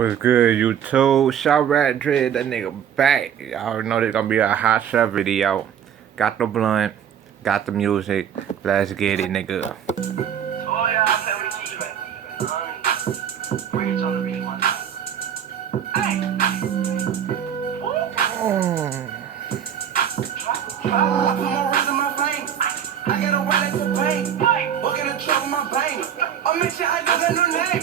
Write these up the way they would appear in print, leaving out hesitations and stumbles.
What's good, YouTube? Shout Rat Dread, that nigga back. Y'all already know there's gonna be a hot chef video. Got the blunt, got the music. Let's get it, nigga. I got a wallet to pay. Walking the truck with my bang. I make sure I don't got no name.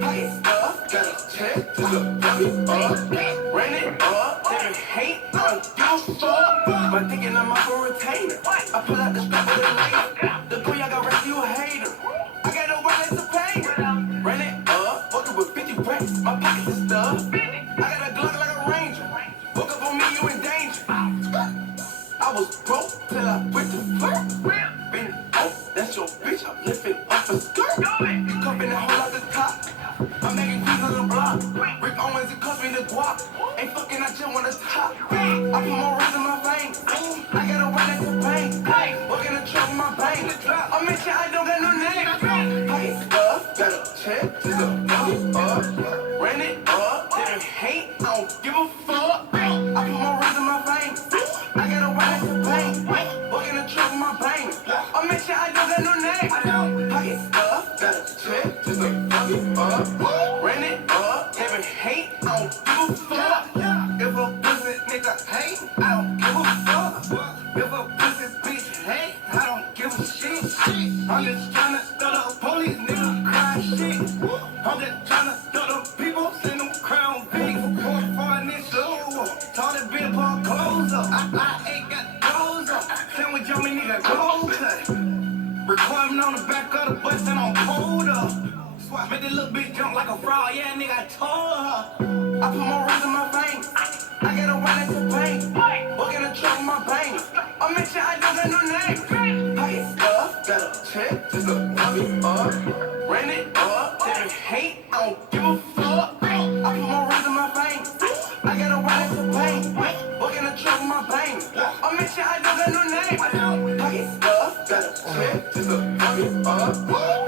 Hey, got a check to the dummy ran it up, they hate, I don't give a fuck. But thinking I'm out for retainer. I pull out the strap with a later. The boy I got rescue a hater. I got a wallet to pay. Ran it up, walking with 50 racks. My pockets is stuffed. I got a Glock like a ranger. Woke up on me, you in danger. I was broke till I went to work. Been off, that's your bitch. I'm lifting up a skirt. You come in the hole out the top. I'm making keys on the block. Rick Owens, it cost me the guap. Ain't fucking, I just wanna top. I put more rings in my veins. I got a wallet to pay. Walking the truck with my bang. I make sure I don't got no name. Hey, got a check to the dummy up. Ran it up, didn't hate, I don't give a fuck. I put more rings in my veins. I got a wallet to pay. Walking the truck with my bang. I make sure I don't got no name. Pocket stuff, got a check to the dummy up. Ran it up, didn't hate, I don't give a fuck. If a pussy nigga hate, I don't give a fuck. If a pussy bitch hate, I don't give a shit. I'm just tryna start up police niggas crying shit. I'm just tryna start up people, send them crown pigs. Pour for this slow. Taught the bitch put clothes up. I ain't got clothes up. Sandwich on me nigga clothes cut. Requirement on the back of the bus and I'm pulled up. Swap made this little bitch jump like a frog. Yeah, nigga, I told her. I put more rings in my veins. I got a wallet to pay. Walking the truck with my bang. I make sure I don't got no name. Pocket stuff, got a check, just a dummy up. Ran it up, didn't hate, I don't give a fuck. I put more rings in my veins. I got a wallet to pay. Walking the truck with my bang. I make sure I don't got no name. Pocket stuff, got a check, just a dummy up.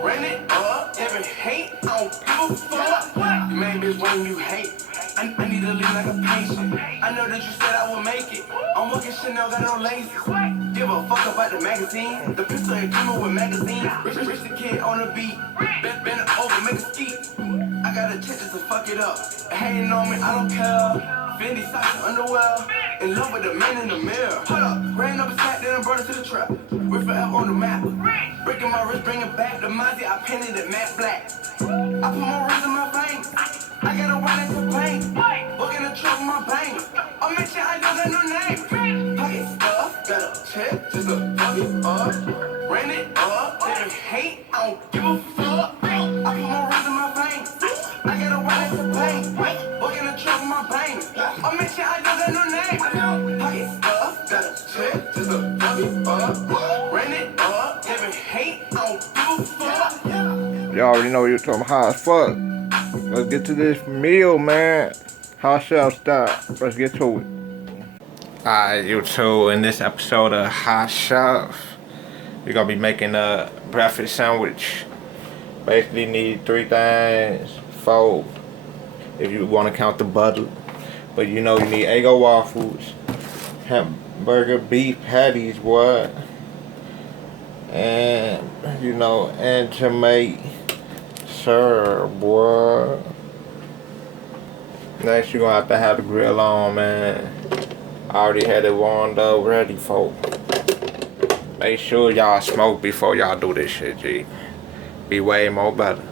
Ran it up, didn't hate, I don't give a fuck. You made bitch when you hate. I need to live like a patient. I know that you said I would make it. I'm working Chanel, got no laces. Give a fuck about the magazine. The pistol ain't coming with magazine. Rich the kid on the beat. Bend it over, make a ski. I got a check just to fuck it up. Hating on me, I don't care. Fendi socks and underwear. In love with the man in the mirror. Hold up, ran up a sack, then I brought it to the trap. We're forever on the map. Breaking my wrist, bring it back. The Mozzie, I painted it matte black. I put more rings in my veins. I got a wallet to pay. Walking the truck with my bang. I make sure I don't got no name. Pocket stuff, got a check, just a dummy up. Ran it up, didn't hate, I don't give a fuck. I put more rings in my veins. I got a wallet to pay. Walking the truck with my bang. I make sure I don't got no name. Pocket stuff, got a check, just a dummy up. Ran it up, didn't hate, I don't give a fuck. Y'all already know you're talking hot as fuck. Let's get to this meal, man. Hot chef style. Let's get to it. Alright, YouTube, in this episode of Hot Chef, we're gonna be making a breakfast sandwich. Basically need 3 things, 4 if you want to count the butter. But you know you need Eggo waffles, hamburger beef patties, what? And you know, and tomato. Sure, boy. Next, you're gonna have the grill on, man. I already had it warmed up, ready for. Make sure y'all smoke before y'all do this shit, G. Be way more better.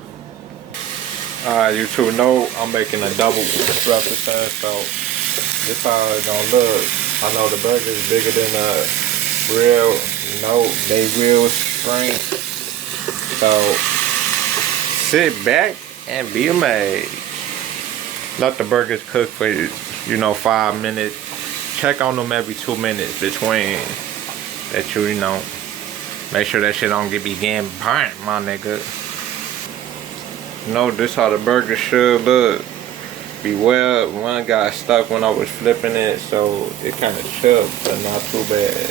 Alright, you two know I'm making a double breakfast sandwich, so this how it's gonna look. I know the burger is bigger than the grill. You know, they real strength. So, sit back and be amazed. Let the burgers cook for, 5 minutes. Check on them every 2 minutes between that you know. Make sure that shit don't be getting burnt, my nigga. You know, this how the burger should look. Beware, one got stuck when I was flipping it, so it kind of shook, but not too bad.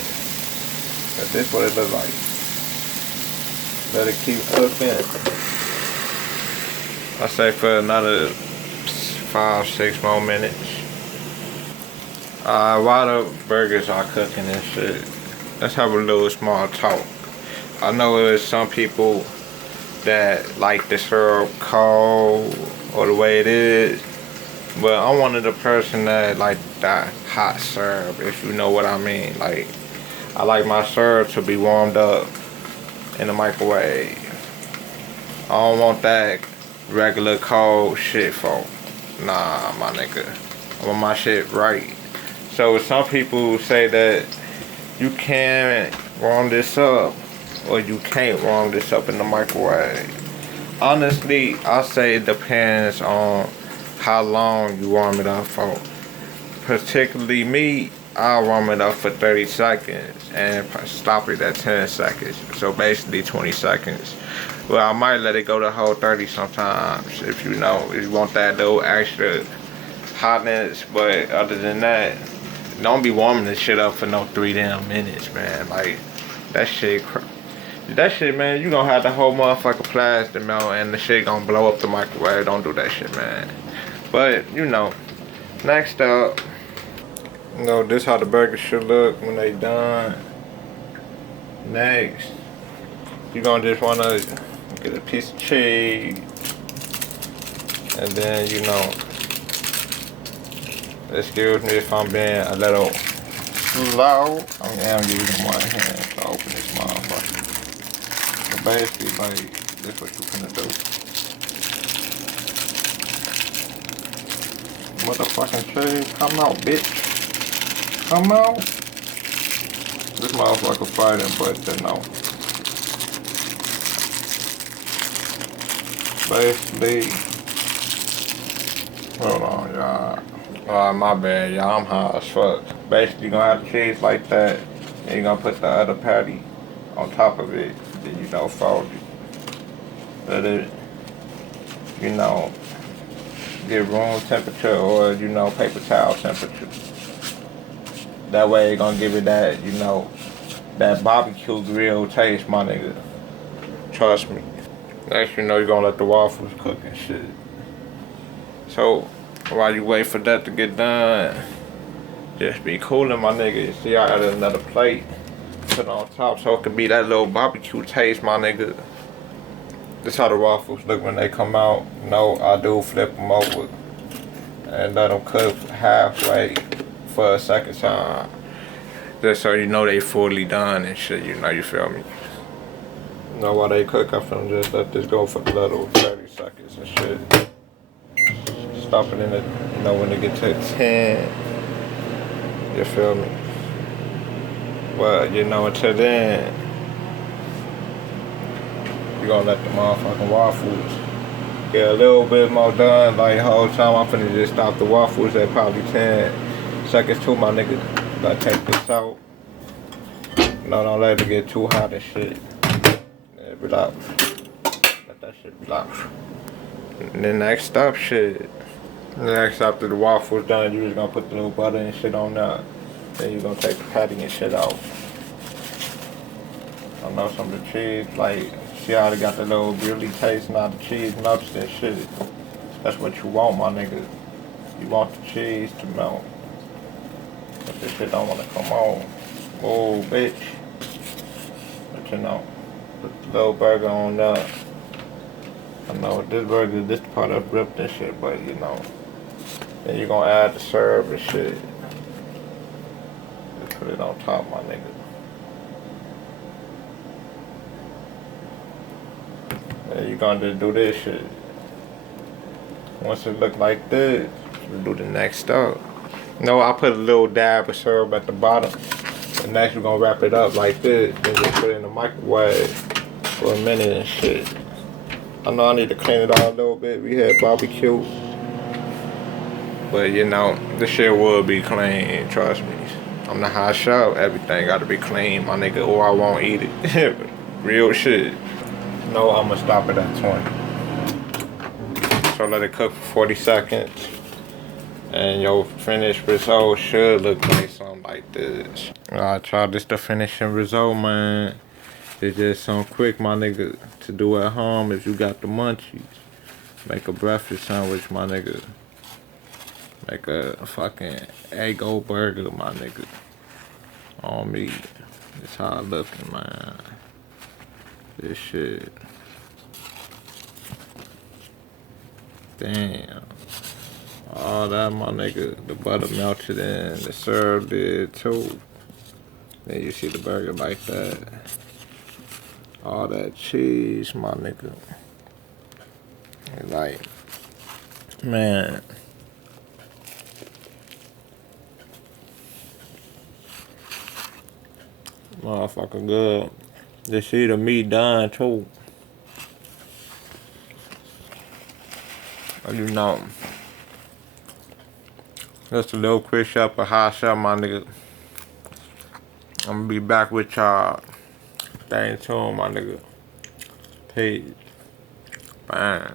But this what it look like. Let it keep cooking. I say for another 5-6 more minutes. While the burgers are cooking and shit, let's have a little small talk. I know there's some people that like the syrup cold or the way it is, but I'm one of the person that like that hot syrup, if you know what I mean. Like, I like my syrup to be warmed up in the microwave. I don't want that regular cold shit, folk. Nah, my nigga. I want my shit right. So some people say that you can warm this up or you can't warm this up in the microwave. Honestly, I say it depends on how long you warm it up for. Particularly me, I'll warm it up for 30 seconds and stop it at 10 seconds. So basically 20 seconds. Well, I might let it go the whole 30 sometimes if you want that little extra hotness. But other than that, don't be warming this shit up for no 3 damn minutes, man. Like, that shit, man, you gonna have the whole motherfucking plastic melt and the shit gonna blow up the microwave. Don't do that shit, man. But, next up, this how the burger should look when they done. Next, you gonna just wanna get a piece of cheese. And then, excuse me if I'm being a little slow. I am using one hand to open this motherfucker. So basically, like, this what you finna do. Motherfucking cheese, come out, bitch. Come out. This motherfucker fighting, but no. Basically, hold on, y'all. My bad, y'all. I'm high as fuck. Basically, you're gonna have the cheese like that, and you're gonna put the other patty on top of it. Then fold it. Let it, get room temperature or paper towel temperature. That way, it's gonna give it that that barbecue grill taste, my nigga. Trust me. Next, you're gonna let the waffles cook and shit. So, while you wait for that to get done, just be cooling, my nigga. See, I added another plate, put on top so it can be that little barbecue taste, my nigga. This how the waffles look when they come out. I do flip them over and let them cook halfway for a second time. Just so they fully done and shit, you feel me? While they cook, I'm finna just let this go for the little 30 seconds and shit. Stop it in it, when it gets to 10. You feel me? Well, until then, you're gonna let the motherfucking waffles get a little bit more done. Like, the whole time, I'm finna just stop the waffles at probably 10 seconds too, my nigga. Gotta take this out. Don't let it get too hot and shit. Relax. Let that shit relax. And then next up, next after the waffles done, you just gonna put the little butter and shit on there. Then you gonna take the patty and shit out. I know some of the cheese, like, see how they got the little grilly taste, now the cheese melts and shit. That's what you want, my nigga. You want the cheese to melt. But this shit don't wanna come on. Oh, bitch. But put the little burger on there. I know this burger, this part of ripped and shit, but then you're gonna add the syrup and shit. Just put it on top, my nigga. And you're gonna just do this shit. Once it look like this, you do the next step. I put a little dab of syrup at the bottom. And next you're gonna wrap it up like this. Then just put it in the microwave for a minute and shit. I know I need to clean it all a little bit. We had barbecue. But this shit will be clean, trust me. I'm the hot shop. Everything gotta be clean, my nigga, or I won't eat it. Real shit. I'ma stop it at 20. So let it cook for 40 seconds. And your finished result should look like something like this. I tried this the finishing result, man. It's just something quick, my nigga, to do at home if you got the munchies. Make a breakfast sandwich, my nigga. Like a fucking egg-o burger, my nigga. On me. That's how I looking, man. This shit. Damn. All that, my nigga. The butter melted in. The syrup did too. Then you see the burger like that. All that cheese, my nigga. Like, man. Motherfucker good. You see the meat done too. You know. Just a little quick shot of hot shot, my nigga. I'm gonna be back with y'all. Stay tuned, my nigga. Peace. Bang.